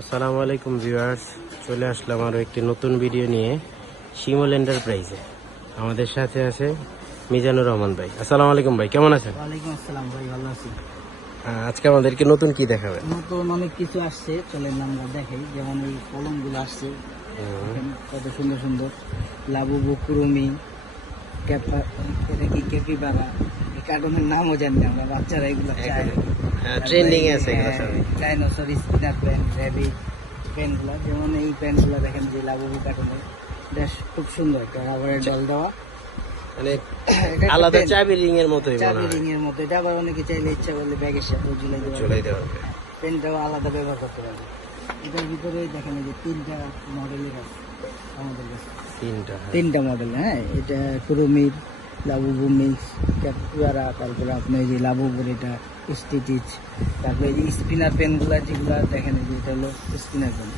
আসসালামু আলাইকুম ভিউয়ার্স চলে আসলাম আরও একটি নতুন ভিডিও নিয়ে শিমল এন্টারপ্রাইজে আমাদের সাথে আছে মিজানুর রহমান ভাই। আসসালামু আলাইকুম ভাই কেমন আছেন? ওয়ালাইকুম আসসালাম ভাই ভালো আছি। আজকে আমাদেরকে নতুন কি দেখাবেন? নতুন অনেক কিছু আসছে চলেন আমরা দেখাই। যেমন এই কলমগুলো আসছে কত সুন্দর সুন্দর। লাবু কুরুমি ক্যাপা এটা কি ক্যাপিবারা এই কার্টুনের নামও জানি না আমরা বাচ্চারা এগুলো চায়। হ্যাঁ ট্রেন্ডিং আছে এগুলো সব ডাইনোসর স্পিনার প্যান্ট র্যাবিট প্যান্টগুলো যেমন এই প্যান্টগুলো দেখেন যে লাবুবু কার্টুনের বেশ খুব সুন্দর একটা রাবারের জল দেওয়া। মানে আলাদা চাবি রিং এর মনে চাবি রিং এর মতো। এটা আবার অনেকে চাইলে ইচ্ছা করলে ব্যাগের সাথে ঝুলে পেনটাও আলাদা ব্যবহার করতে পারবে। এটার ভিতরে দেখেন যে তিনটা মডেলের আছে আমাদের কাছে। তিনটা হ্যাঁ। তিনটা মডেল হ্যাঁ? এটা কুরুমির লাবুবু মিক্স ক্যাপুয়ারা তারপরে আপনার এই যে লাবুবুর এটা স্টিটিচ তারপরে এই যে স্পিনার পেনগুলো যেগুলো দেখেন যে এটা হলো স্পিনার পেন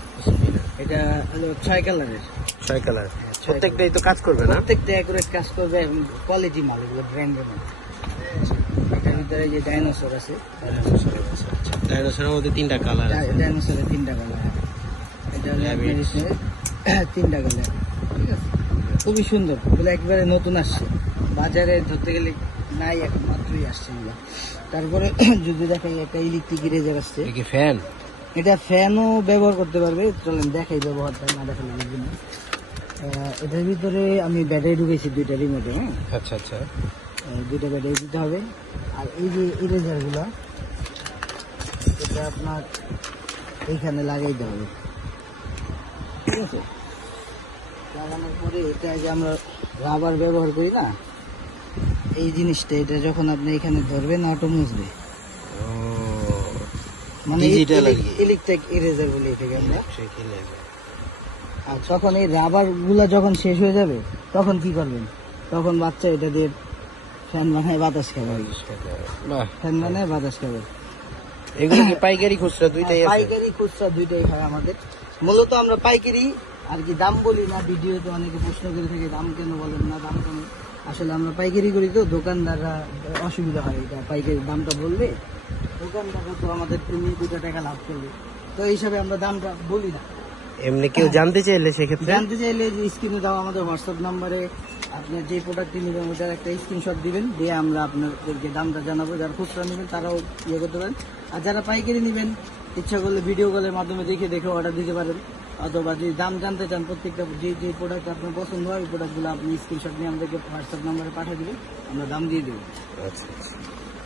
এটা হলো ছয় কালারের ছয় কালার প্রত্যেকটাই তো কাজ করবে না? প্রত্যেকটা অ্যাকুরেট কাজ করবে কোয়ালিটি মাল এগুলো ব্র্যান্ডের মাল। এটার ভিতরে যে ডাইনোসর আছে ডাইনোসরের মধ্যে তিনটা কালার আছে। ডাইনোসরের তিনটা কালার এটা হলো তিনটা কালার ঠিক আছে? খুবই সুন্দর। এগুলো একবারে নতুন আসছে। বাজারে ধরতে গেলে নাই এখন মাত্রই আসছে এগুলো। তারপরে যদি দেখাই একটা ইলেকট্রিক ইরেজার আসছে। ফ্যান এটা ফ্যানও ব্যবহার করতে পারবে। চলেন দেখাই ব্যবহার ব্যবহারটা না দেখালে বুঝবেন এটার ভিতরে আমি ব্যাটারি ঢুকেছি দুইটা রিমোটে হ্যাঁ? আচ্ছা আচ্ছা। দুইটা ব্যাটারি দিতে হবে। আর এই যে ইরেজারগুলো এটা আপনার এইখানে লাগাইতে হবে। ঠিক আছে? লাগানোর পরে এটা যে আমরা রাবার ব্যবহার করি না? এই জিনিসটা এটা যখন আপনি এখানে ধরবেন অটো মুছবে মানে। ইলেকট্রিক ইরেজার বলি এটাকে আমরা। আর তখন এই রাবারগুলা যখন শেষ হয়ে যাবে তখন কি করবেন? তখন বাচ্চা এটা দিয়ে ফ্যান বানায় বাতাস খাবে। ফ্যান বানায় বাতাস খাবে। এগুলো কি পাইকারি খুচরা দুইটাই পাইকারি খুচরা দুইটাই হয় আমাদের। মূলত আমরা পাইকারি আর কি দাম বলি না ভিডিওতে অনেকে প্রশ্ন করে থাকে দাম কেন বলেন না দাম কেন? আসলে আমরা পাইকারি করি তো দোকানদাররা অসুবিধা হয় এটা পাইকারি দামটা বললে। দোকানদাররা তো আমাদের তুমি দুটো টাকা লাভ করবে। তো এই হিসাবে আমরা দামটা বলি না। এমনি কেউ জানতে চাইলে সেক্ষেত্রে? জানতে চাইলে যে স্ক্রিনে দাও আমাদের হোয়াটসঅ্যাপ নাম্বারে আপনার যে প্রোডাক্টটি নেবেন ওটার একটা স্ক্রিনশট দিবেন দিয়ে আমরা আপনাদেরকে দামটা জানাব। যারা খুচরা নেবেন তারাও ইয়ে করতে পারেন। আর যারা পাইকারি নেবেন ইচ্ছা করলে ভিডিও কলের মাধ্যমে দেখে দেখে অর্ডার দিতে পারেন। অথবা যদি দাম জানতে চান প্রত্যেকটা যে যে প্রোডাক্ট আপনার পছন্দ হয় ওই প্রোডাক্টগুলো আপনি স্ক্রিনশট নিয়ে আমাদেরকে হোয়াটসঅ্যাপ নাম্বারে পাঠিয়ে দেবেন আমরা দাম দিয়ে দেবো। আচ্ছা আচ্ছা।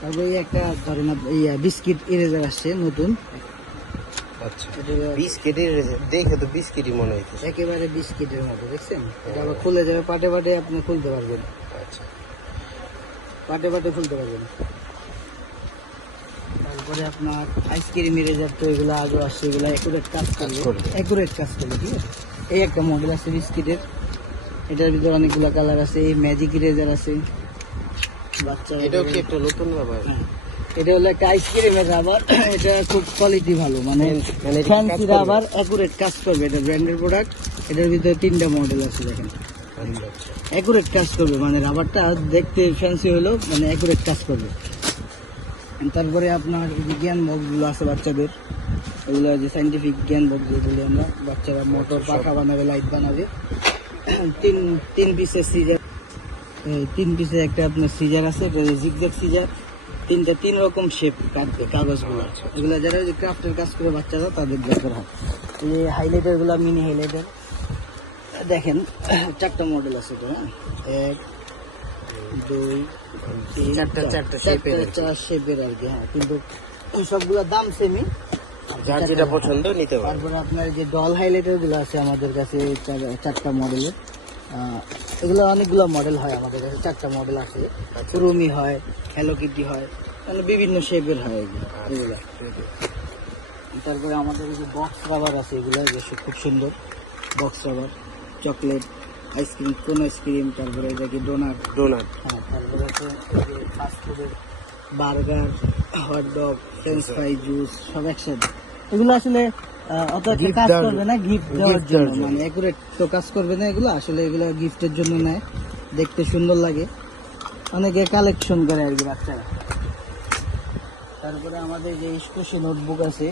তারপরে এই একটা ধরেন এই বিস্কিট ইরেজার আসছে নতুন। আচ্ছা। বিস্কিটের দেখে তো বিস্কিটই মনে হইতেছে। একেবারে বিস্কিটের মতো দেখছেন? এটা আবার খুলে যাবে পাটে পাটে আপনি খুলতে পারবেন। আচ্ছা। পাটে পাটে খুলতে পারবেন। তারপরে আপনার আইসক্রিম ইরেজার তো এগুলো আগে আসছে এগুলো একুরেট কাজ করবে। একুরেট কাজ করবে ঠিক আছে? এই একটা মডেল আছে বিস্কিটের। এটার ভিতরে অনেকগুলো কালার আছে এই ম্যাজিক ইরেজার আছে। বাচ্চা এটাও কি একটা নতুন ব্যাপার? হ্যাঁ। এটা হলো একটা আইসক্রিমের রাবার এটা খুব কোয়ালিটি ভালো মানে ফ্যান্সি? রাবার অ্যাকুরেট কাজ করবে এটা ব্র্যান্ডের প্রোডাক্ট এটার ভিতরে তিনটা মডেল আছে দেখেন। আচ্ছা আচ্ছা। অ্যাকুরেট কাজ করবে মানে রাবারটা দেখতে ফ্যান্সি হলেও মানে অ্যাকুরেট কাজ করবে। তারপরে আপনার জ্ঞান বক্সগুলো আছে বাচ্চাদের ওগুলো যে সাইন্টিফিক জ্ঞান বক্স যে বলি আমরা বাচ্চারা মোটর পাখা বানাবে লাইট বানাবে। তিন তিন পিসের সিজার তিন পিসের একটা আপনার সিজার আছে এটা জিগজ্যাগ সিজার তিনটা তিন রকম শেপ কাটবে কাগজগুলো আছে। এগুলো যারা যে ক্রাফটের কাজ করে বাচ্চারা তাদের দরকার হয় এই হাইলাইটারগুলো মিনি হাইলাইটার দেখেন চারটা মডেল আছে এটা হ্যাঁ? এক দুই চারটা- চারটা। চার শেপের আর কি হ্যাঁ কিন্তু ওই সবগুলোর দাম যার যেটা পছন্দ নিতে পারবে তারপরে আপনার যে ডল হাইলাইটারগুলো আছে আমাদের কাছে চারটা মডেলের এগুলো অনেকগুলো মডেল হয় আমাদের কাছে চারটা মডেল আছে। রুমি হয় হ্যালো কিটি হয় মানে বিভিন্ন শেপের হয় এগুলো। এগুলো। তারপরে আমাদের যে বক্স রাবার আছে এগুলো খুব সুন্দর box rubber chocolate ice cream cone ice cream তারপরে এটা কি ডোনাট ডোনাট হ্যাঁ তারপরে আছে ফাস্টফুডের burger hot dog French fry juice সব একসাথে। এগুলো আসলে আহ, অত একটা কাজ করবে না গিফট দেওয়ার জন্য। জন্য। মানে একুরেট তো কাজ করবে না এগুলো আসলে এগুলো গিফটের জন্য নেয়। দেখতে সুন্দর লাগে। অনেকে কালেকশন করে আর কি বাচ্চারা। তারপরে আমাদের যে স্কোশি নোটবুক আছে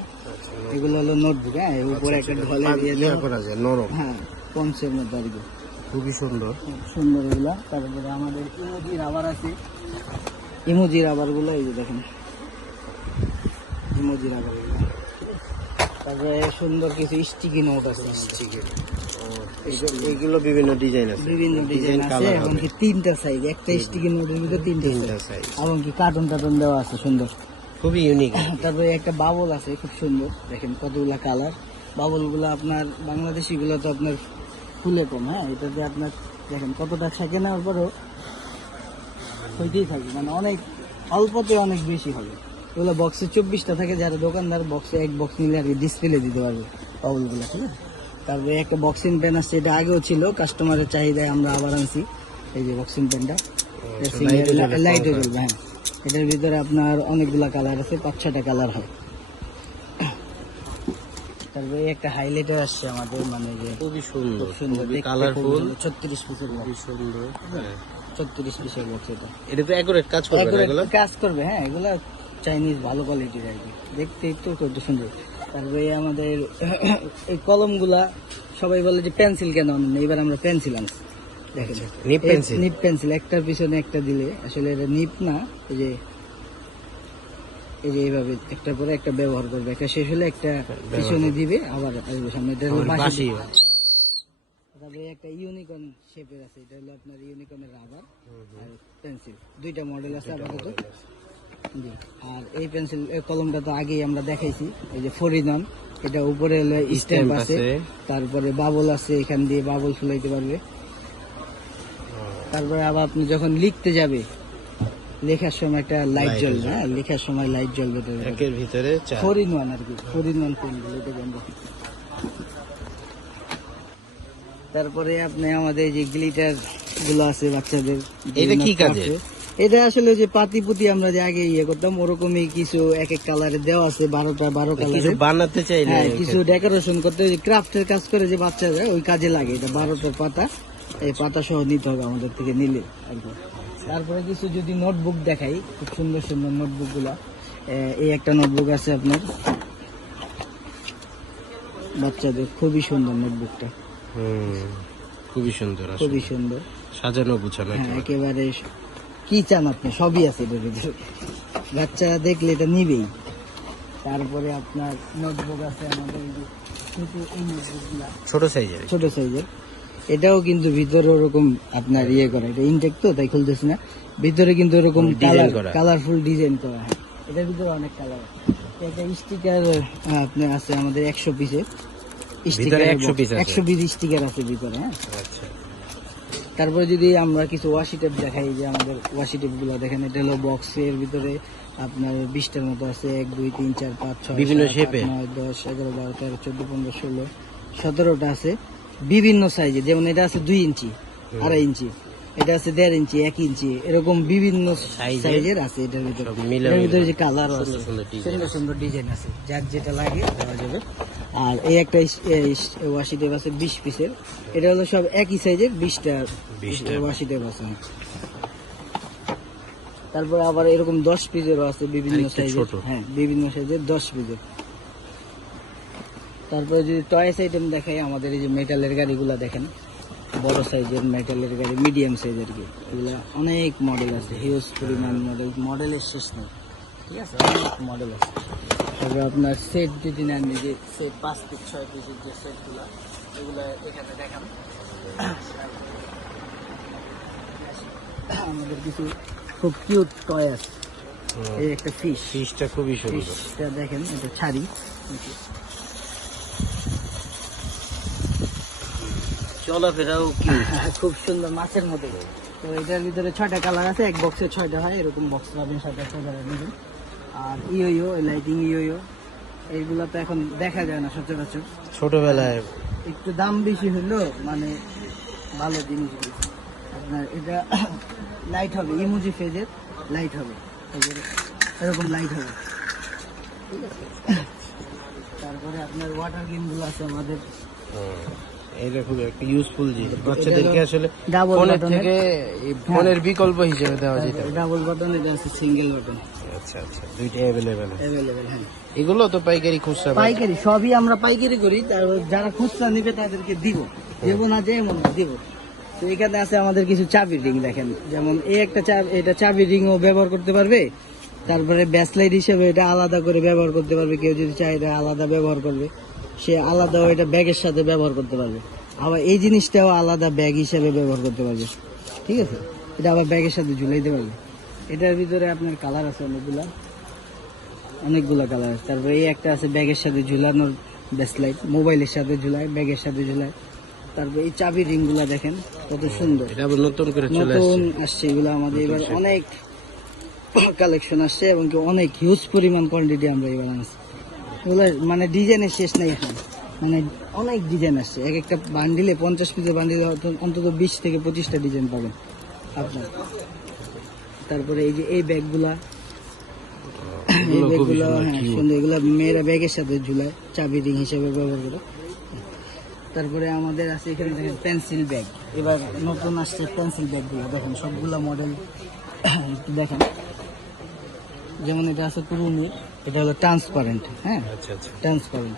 এগুলো হলো নোটবুক হ্যাঁ উপরে একটা ঢলে দিয়ে ইয়ে করা যায় নরম। হ্যাঁ পঞ্চের মধ্যে আর কি। খুবই সুন্দর। সুন্দর এগুলা। তারপরে আমাদের ইমোজি রাবার আছে। ইমোজি রাবারগুলো এই যে দেখেন। ইমোজি রাবারগুলো তারপরে সুন্দর কিছু স্টিকি নোট আছে। এইগুলো বিভিন্ন ডিজাইন আছে। বিভিন্ন ডিজাইন আছে কালার এবং কি তিনটা সাইজ একটা স্টিকি নোটের ভিতরে তিনটা তিনটা সাইজ সাইজ এবং কি কার্টুন টার্টুন দেওয়া আছে সুন্দর। খুবই ইউনিক তারপরে একটা বাবল আছে খুব সুন্দর। দেখেন কতগুলা কালার বাবলগুলো আপনার বাংলাদেশি গুলো তো আপনার ফুলে কম হ্যাঁ? এটা এটাতে আপনার দেখেন কতটা থাকে নেওয়ার পরেও হইতেই থাকে মানে অনেক অল্পতে অনেক বেশি হবে। ওগুলো বক্সে চব্বিশটা থাকে যারা দোকানদার বক্সে এক বক্স নিলে আর কি ডিসপ্লে দিতে পারবে বাবলগুলো ঠিক আছে? তারপরে একটা বক্সিং পেন আসছে এটা আগেও ছিল কাস্টমারের চাহিদায় আমরা আবার আনছি। এই যে বক্সিং light-এ লাইটে। জ্বলবে হ্যাঁ। এটার ভিতরে আপনার অনেকগুলা কালার আছে পাঁচ ছটা কালার হয়। তারপরে একটা হাইলাইটার আসছে আমাদের মানে যে খুবই সুন্দর সুন্দর কালারফুল ছত্রিশ পিসের খুবই সুন্দর হ্যাঁ। ছত্রিশ পিসের বক্স এটা। এটা তো অ্যাকুরেট কাজ করবে এগুলো? কাজ করবে হ্যাঁ এগুলা চাইনিজ ভালো কোয়ালিটির আর কি। দেখতে একটু কত সুন্দর। তারপরে আমাদের এই কলমগুলা সবাই বলে যে পেন্সিল কেন আনেন এবার আমরা পেন্সিল আনছি। দেখেন নিপ পেন্সিল নিপ পেন্সিল একটার পিছনে একটা দিলে আসলে এটা নিপ না এই যে এই যে এইভাবে একটার পরে একটা ব্যবহার করবে। একটা শেষ হলে একটা পিছনে দিবে আবার আসবে সামনে। এটা হলো বাঁশি তারপরে একটা ইউনিকর্ন শেপের আছে। এটা হলো আপনার ইউনিকর্নের রাবার আর পেন্সিল দুইটা মডেল আছে আপাতত। জি। আর এই পেন্সিল কলমটা তো আগেই আমরা দেখাইছি। এই যে ফরিদন এটা উপরে হলো স্ট্যাম্প আছে। আছে। তারপরে বাবল আছে এখান দিয়ে বাবল ফুলাইতে পারবে। তারপরে আবার আপনি যখন লিখতে যাবে লেখার সময় একটা লাইট জ্বলবে হ্যাঁ লেখার সময় লাইট জ্বলবে একের ভিতরে ফোর ইন ওয়ান আর কি ফোর ইন ওয়ান পেন তারপরে আপনি আমাদের যে গ্লিটারগুলো আছে বাচ্চাদের এটা কি এ। এটা আসলে যে পাতি পুতি আমরা যে আগে ইয়ে করতাম ওরকমই কিছু এক এক কালারে দেওয়া আছে বারোটা বারো কিছু কালারের বানাতে চাইলে হ্যাঁ কিছু ডেকোরেশন করতে ক্রাফটের কাজ করে যে বাচ্চারা ওই কাজে লাগে। এটা বারোটা পাতা এই পাতা সহ নিতে হবে আমাদের থেকে নিলে আর কি। তারপরে কিছু যদি নোটবুক দেখাই খুব সুন্দর সুন্দর নোটবুকগুলা এই একটা নোটবুক আছে আপনার। বাচ্চাদের খুবই সুন্দর নোটবুকটা খুবই সুন্দর খুবই সুন্দর। সাজানো গুছানো হ্যাঁ একেবারে। কি চান আপনি? সবই আছে এটার ভিতরে। বাচ্চারা দেখলে এটা নিবেই। তারপরে আপনার নোটবুক আছে আমাদের নোটবুকগুলা ছোট সাইজের ছোট সাইজের এটাও কিন্তু ভিতরে ওরকম আপনার ইয়ে করা এটা ইনটেক তো তাই খুলতেছি না। ভিতরে কিন্তু ওরকম কালারফুল ডিজাইন করা। হয়। এটার ভিতরে অনেক কালার একটা স্টিকার আপনি আছে আমাদের একশো পিসের ভিতরে 100 piece আছে। একশো পিস স্টিকার আছে ভিতরে হ্যাঁ। আচ্ছা। তারপরে যদি আমরা কিছু ওয়াশি টেপ দেখাই যে আমাদের ওয়াশি টেপগুলো দেখেন এটা হলো বক্সের ভিতরে আপনার বিশটার মতো আছে। এক দুই তিন চার পাঁচ ছয় বিভিন্ন সাত, নয় দশ এগারো বারো তেরো চোদ্দ পনেরো ষোলো সতেরোটা আছে। বিভিন্ন সাইজে যেমন এটা আছে দুই ইঞ্চি আড়াই ইঞ্চি। এটা আছে দেড় ইঞ্চি এক ইঞ্চি। এরকম বিভিন্ন সাইজের আছে এটার ভিতরে। এটার ভিতরে যে কালার আছে সুন্দর সুন্দর ডিজাইন আছে। যার যেটা লাগে দেওয়া যাবে। আর এই একটা ওয়াশি টেপ আছে বিশ পিসের এটা হলো সব একই সাইজের বিশটা 20টা। ওয়াশি টেপ আছে। তারপরে আবার এরকম দশ পিসেরও আছে বিভিন্ন সাইজের হ্যাঁ বিভিন্ন সাইজের দশ পিসের তারপরে যদি টয়েস আইটেম দেখাই আমাদের এই যে মেটালের গাড়িগুলা দেখেন বড় সাইজের মেটালের গাড়ি মিডিয়াম সাইজের কি? এগুলো অনেক মডেল আছে হিউজ পরিমাণ মডেল মডেলের শেষ নেই। ঠিক আছে? অনেক মডেল আছে। তারপরে আপনার সেট যদি নেন যে সেট পাঁচ পিস ছয় পিসের যে সেটগুলো এগুলো এখানে দেখান। আমাদের কিছু খুব কিউট টয় আছে এই একটা ফিশ ফিসটা খুবই সুন্দর। ফিশটা দেখেন এটা ছাড়ি। চলাফেরাও কি? খুব সুন্দর মাছের মধ্যে। তো এটার ভিতরে ছয়টা কালার আছে এক বক্সে ছয়টা হয় এরকম বক্স পাবেন সাথে ছয়টা নেবেন। আর ইয়ো লাইটিং ইয়ো এইগুলো তো এখন দেখা যায় না সচরাচর। ছোটবেলায়। একটু দাম বেশি হলো মানে ভালো জিনিসগুলো আপনার এটা লাইট হবে ইমোজি ফেজের লাইট হবে। এরকম লাইট হবে। ঠিক আছে তারপরে আপনার ওয়াটার গেমগুলো আছে আমাদের। এটা খুব একটা ইউজফুল জিনিস। বাচ্চাদেরকে আসলে ফোনের থেকে ফোনের বিকল্প হিসেবে দেওয়া যেতে পারে। ডাবল বাটন এটা আছে সিঙ্গেল বাটন আচ্ছা আচ্ছা দুইটাই অ্যাভেলেবেল অ্যাভেলেবেল হ্যাঁ। এগুলো তো পাইকারি খুচরা পাইকারি সবই আমরা পাইকারি করি যারা খুচরা নিবে তাদেরকে দিব। দেবো না যে এমন দিব। তো এখানে আছে আমাদের কিছু চাবি রিং দেখেন। যেমন এই একটা চাবি এটা চাবি রিংও ব্যবহার করতে পারবে। তারপরে ব্যাসলাইট হিসেবে এটা আলাদা করে ব্যবহার করতে পারবে কেউ যদি চায় এটা আলাদা ব্যবহার করবে। সে আলাদা এটা ব্যাগের সাথে ব্যবহার করতে পারবে। আবার এই জিনিসটাও আলাদা ব্যাগ হিসাবে ব্যবহার করতে পারবে। ঠিক আছে? এটা আবার ব্যাগের সাথে ঝুলাইতে পারবে। এটার ভিতরে আপনার কালার আছে অনেকগুলা। অনেকগুলো কালার আছে। তারপরে এই একটা আছে ব্যাগের সাথে ঝুলানোর ব্যাসলাইট মোবাইলের সাথে ঝুলায় ব্যাগের সাথে ঝুলায়। তারপরে এই চাবি রিংগুলা দেখেন কত সুন্দর। নতুন করে নতুন আসছে। এগুলো আমাদের এবার অনেক কালেকশন আসছে এবং অনেক হিউজ পরিমাণ কোয়ান্টিটি আমরা এবার আনছি। মানে ডিজাইনের শেষ নাই এখন। মানে অনেক ডিজাইন আসছে। এক একটা বান্ডিলে পঞ্চাশ পিসের বান্ডিলে অন্তত বিশ থেকে পঁচিশটা ডিজাইন পাবেন আপনার। তারপরে এই যে এই ব্যাগগুলা। এই ব্যাগগুলো হ্যাঁ সুন্দর। এগুলো মেয়েরা ব্যাগের সাথে ঝুলায় চাবি রিং হিসেবে ব্যবহার করে। তারপরে আমাদের আছে এখানে দেখেন পেন্সিল ব্যাগ এবার নতুন আসছে পেন্সিল ব্যাগগুলো দেখেন সবগুলা মডেল একটু দেখেন। যেমন এটা আছে পুরুনি এটা হলো ট্রান্সপারেন্ট হ্যাঁ? আচ্ছা আচ্ছা। ট্রান্সপারেন্ট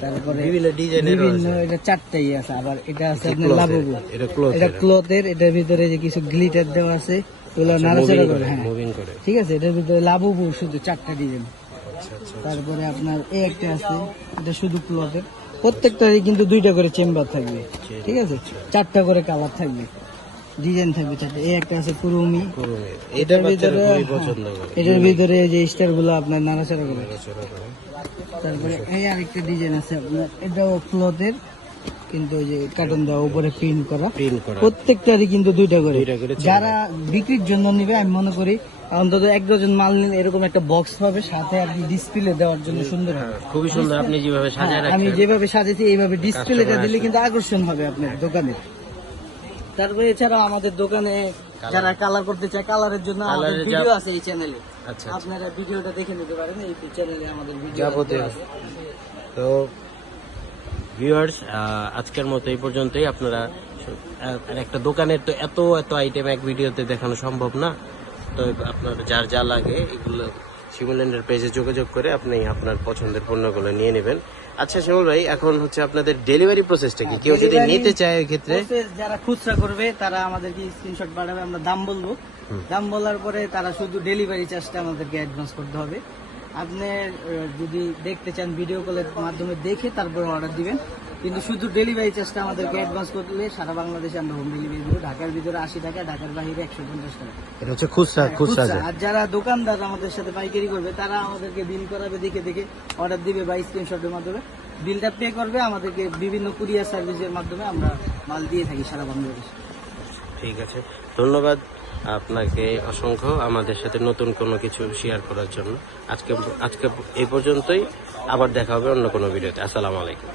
তারপরে বিভিন্ন এটা চারটাই আছে আবার এটা আছে আপনার লাভবু এটা ক্লথের এটার ভিতরে যে কিছু গ্লিটার দেওয়া আছে এগুলো নাড়াচাড়া করে হ্যাঁ। ঠিক আছে এটার ভিতরে লাভবু শুধু চারটা ডিজাইন আচ্ছা আচ্ছা তারপরে আপনার এই একটা আছে এটা শুধু ক্লথের প্রত্যেকটারই কিন্তু দুইটা করে চেম্বার থাকবে। ঠিক আছে? চারটা করে কালার থাকবে। ডিজাইন থাকবে চারটা এই একটা আছে কুরুমি। এটার ভিতরে হ্যাঁ, এটার ভিতরে যে স্টারগুলো আপনার নাড়াচাড়া করে। তারপরে এই আরেকটা ডিজাইন আছে আপনার। এটাও ক্লথের কিন্তু ওই যে কার্টন দেওয়া উপরে প্রিন্ট করা। প্রত্যেকটারই কিন্তু দুইটা করে। যারা বিক্রির জন্য নিবে আমি মনে করি অন্তত এক ডজন মাল নিলে এরকম একটা বক্স পাবে সাথে আপনি ডিসপ্লে দেওয়ার জন্য সুন্দর হবে। খুবই সুন্দর। আপনি যেভাবে সাজায় হ্যাঁ, আমি যেভাবে সাজেছি এইভাবে ডিসপ্লেটা দিলে কিন্তু আকর্ষণ হবে আপনার দোকানে। তারপরে এছাড়া আমাদের দোকানে যারা কালার করতে চায় কালারের জন্য আমাদের ভিডিও আছে এই চ্যানেলে আচ্ছা আপনারা ভিডিওটা দেখে নিতে পারেন এই চ্যানেলে আমাদের ভিডিও তো ভিউয়ার্স আজকের মতো এই পর্যন্তই। আপনারা আর একটা দোকানের তো এত এত আইটেম এক ভিডিওতে দেখানো সম্ভব না। তো আপনার যার যা লাগে এগুলো শিমুল্যান্ডের পেজে যোগাযোগ করে আপনি আপনার পছন্দের পণ্যগুলো নিয়ে নেবেন। আচ্ছা শিমুল ভাই এখন হচ্ছে আপনাদের ডেলিভারি প্রসেসটা কি? কেউ যদি নিতে চায় ক্ষেত্রে? যারা খুচরা করবে তারা আমাদেরকে স্ক্রিনশট পাঠাবে আমরা দাম বলব। দাম বলার পরে তারা শুধু ডেলিভারি চার্জটা আমাদেরকে অ্যাডভান্স করতে হবে। আপনি যদি দেখতে চান ভিডিও কলের মাধ্যমে দেখে তারপরে অর্ডার দিবেন। কিন্তু শুধু ডেলিভারি চার্জটা আমাদেরকে অ্যাডভান্স করলে সারা বাংলাদেশে আমরা হোম ডেলিভারি দেবো। ঢাকার ভিতরে আশি টাকা ঢাকার বাইরে একশো পঞ্চাশ টাকা। এটা হচ্ছে খুচরা খুচরা খুচরা। আর যারা দোকানদার আমাদের সাথে পাইকারি করবে তারা আমাদেরকে বিল করাবে দেখে দেখে অর্ডার দিবে বা স্ক্রিনশটের মাধ্যমে। বিলটা পে করবে আমাদেরকে বিভিন্ন কুরিয়ার সার্ভিসের মাধ্যমে আমরা মাল দিয়ে থাকি সারা বাংলাদেশে। ঠিক আছে। ধন্যবাদ আপনাকে অসংখ্য আমাদের সাথে নতুন কোনো কিছু শেয়ার করার জন্য। আজকে আজকে এই পর্যন্তই। আবার দেখা হবে অন্য কোনো ভিডিওতে আসসালামু আলাইকুম।